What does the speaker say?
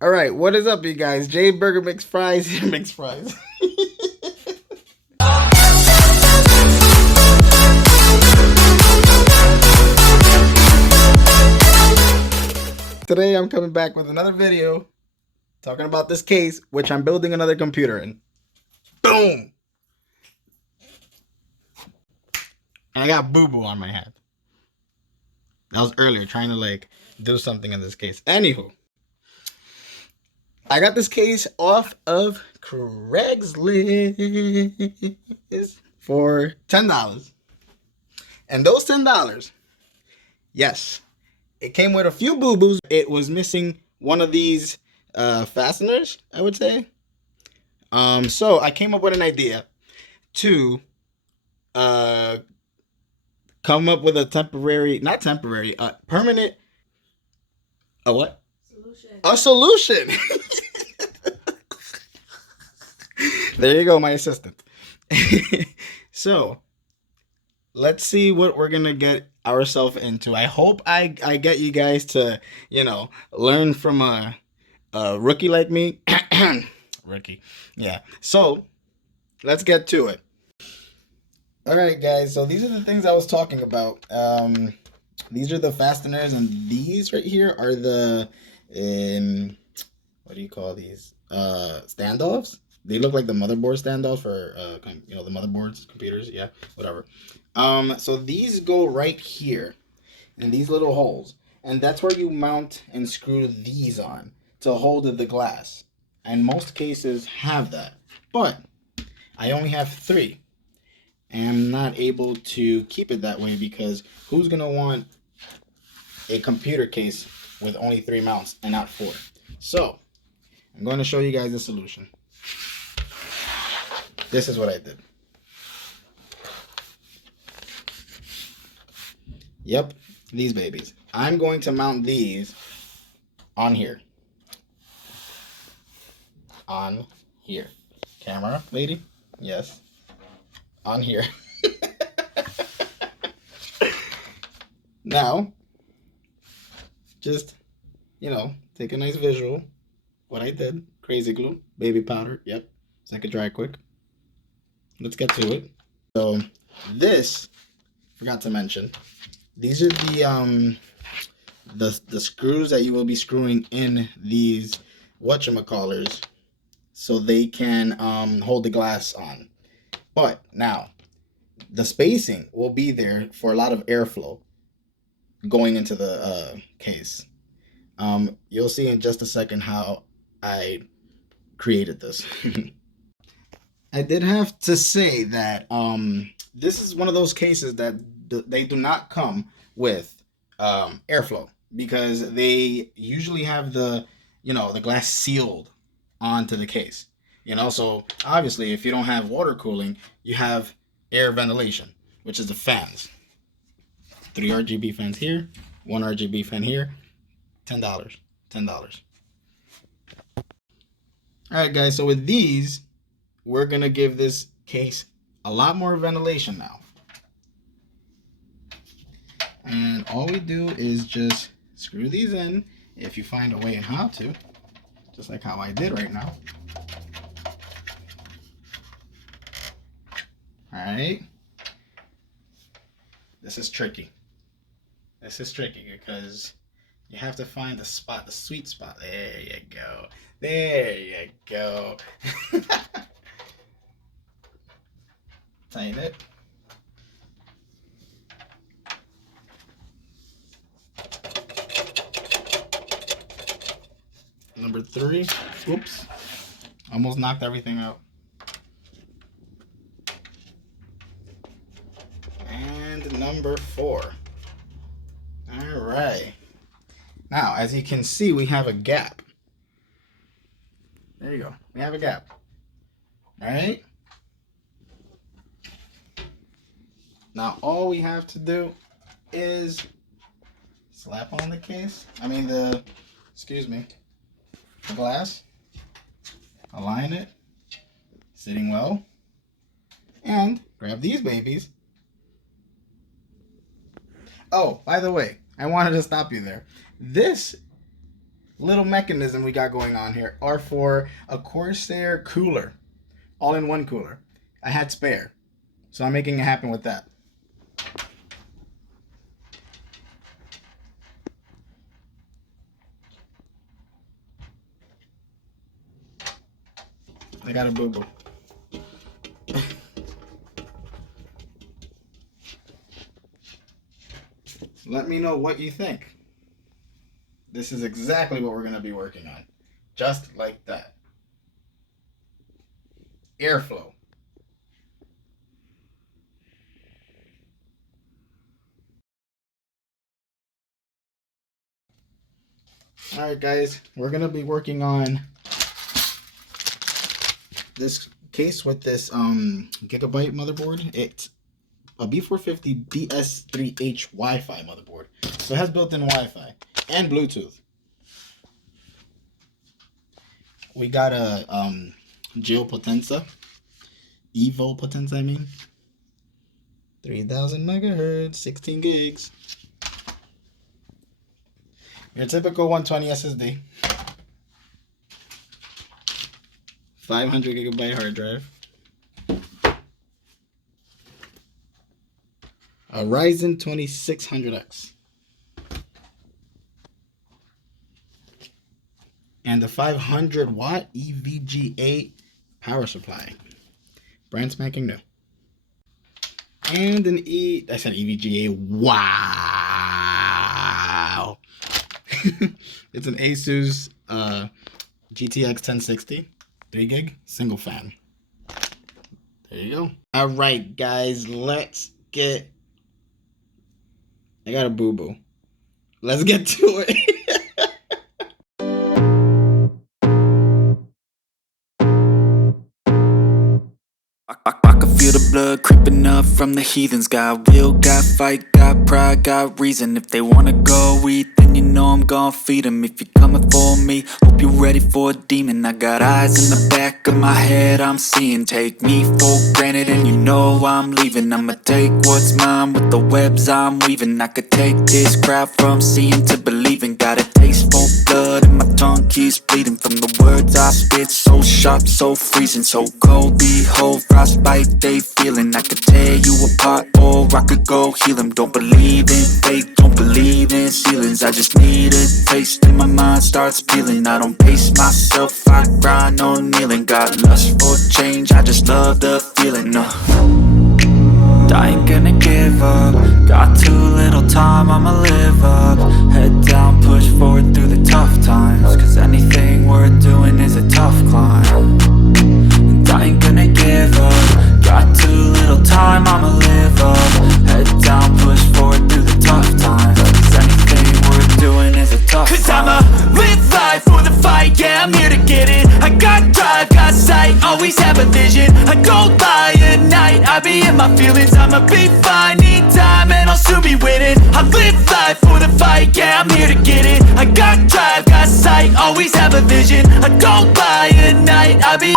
All right, what is up, you guys? Jay Burger Mix Fries here. Mix Fries. Today I'm coming back with another video talking about this case, which I'm building another computer in. Boom! And I got boo-boo on my head. That was earlier, trying to do something in this case. Anywho, I got this case off of Craigslist for $10. And those $10, yes, it came with a few boo-boos. It was missing one of these fasteners, I would say. So I came up with an idea to come up with a permanent, a what? Solution. A solution. There you go, my assistant. So, let's see what we're going to get ourselves into. I hope I get you guys to, learn from a rookie like me. Rookie. Yeah. So, let's get to it. All right, guys. So, these are the things I was talking about. These are the fasteners, and these right here are the, what do you call these? Standoffs. They look like the motherboard standoffs for, the motherboards, computers, yeah, whatever. So these go right here in these little holes, and that's where you mount and screw these on to hold the glass. And most cases have that, but I only have 3. And I'm not able to keep it that way because who's gonna want a computer case with only 3 mounts and not 4? So I'm going to show you guys the solution. This is what I did. Yep, these babies. I'm going to mount these on here. On here. Camera, lady? Yes. On here. Now, just, take a nice visual. What I did. Crazy glue. Baby powder. Yep. So I could dry quick. Let's get to it. So this, forgot to mention, these are the screws that you will be screwing in these whatchamacallers so they can hold the glass on. But now the spacing will be there for a lot of airflow going into the case. You'll see in just a second how I created this. I did have to say that this is one of those cases that they do not come with airflow because they usually have the glass sealed onto the case. So obviously if you don't have water cooling, you have air ventilation, which is the fans. 3 RGB fans here, 1 RGB fan here, $10. $10. All right, guys. So with these, we're going to give this case a lot more ventilation now. And all we do is just screw these in, if you find a way in how to, just like how I did right now. Alright. This is tricky. This is tricky because you have to find the spot, the sweet spot. There you go. There you go. Tighten it. Number 3. Oops. Almost knocked everything out. And number 4. All right. Now, as you can see, we have a gap. There you go. We have a gap. All right. Now, all we have to do is slap on the case. The glass. Align it. Sitting well. And grab these babies. Oh, by the way, I wanted to stop you there. This little mechanism we got going on here are for a Corsair cooler, all-in-one cooler. I had spare, so I'm making it happen with that. I got a boo-boo. Let me know what you think. This is exactly what we're going to be working on. Just like that. Airflow. Alright guys, we're going to be working on this case with this gigabyte motherboard. It's a B450 BS3H Wi-Fi motherboard. So it has built-in Wi-Fi and Bluetooth. We got a Geopotenza, Evo Potenza, I mean. 3000 megahertz, 16 gigs. Your typical 120 SSD. 500 gigabyte hard drive. A Ryzen 2600X. And the 500 watt EVGA power supply. Brand spanking new. And an I said EVGA. Wow. It's an Asus GTX 1060. 3 gig, single fan. There you go. Alright guys, let's get... I got a boo-boo. Let's get to it. I can feel the blood creeping up from the heathens. Got will, got fight, got pride, got reason. If they wanna go eat, then you know I'm gon' feed them. If you're coming for me, hope you're ready for a demon. I got eyes in the back of my head, I'm seeing. Take me for granted and you know I'm leaving. I'ma take what's mine with the webs I'm weaving. I could take this crowd from seeing to believing. Got a taste for blood and my tongue keeps bleeding. From the words I spit, so sharp, so freezing. So cold, behold, frostbite they feeling. I could tear you apart or I could go heal them. Don't believe in fate, don't believe in ceilings. I just need a taste and my mind starts peeling. I don't pace myself, I grind on kneeling. Got lust for change, I just love the feeling. I ain't gonna give up. Got too little time, I'ma live up. Head down, push forward through the tough times. Cause anything worth doing is a tough climb. And I ain't gonna give up. Got too little time, I'ma live up. Head down, push forward through the tough times. Cause anything worth doing is a tough climb. Cause I'ma live life for the fight, yeah, I'm here to get it. I got drive, got sight, always have a vision. I go by at night, I be in my feelings. I'ma be fine, need time, and I'll soon be winning. I live life for the fight, yeah, I'm here to get it. I got drive, got sight, always have a vision. I go by at night, I be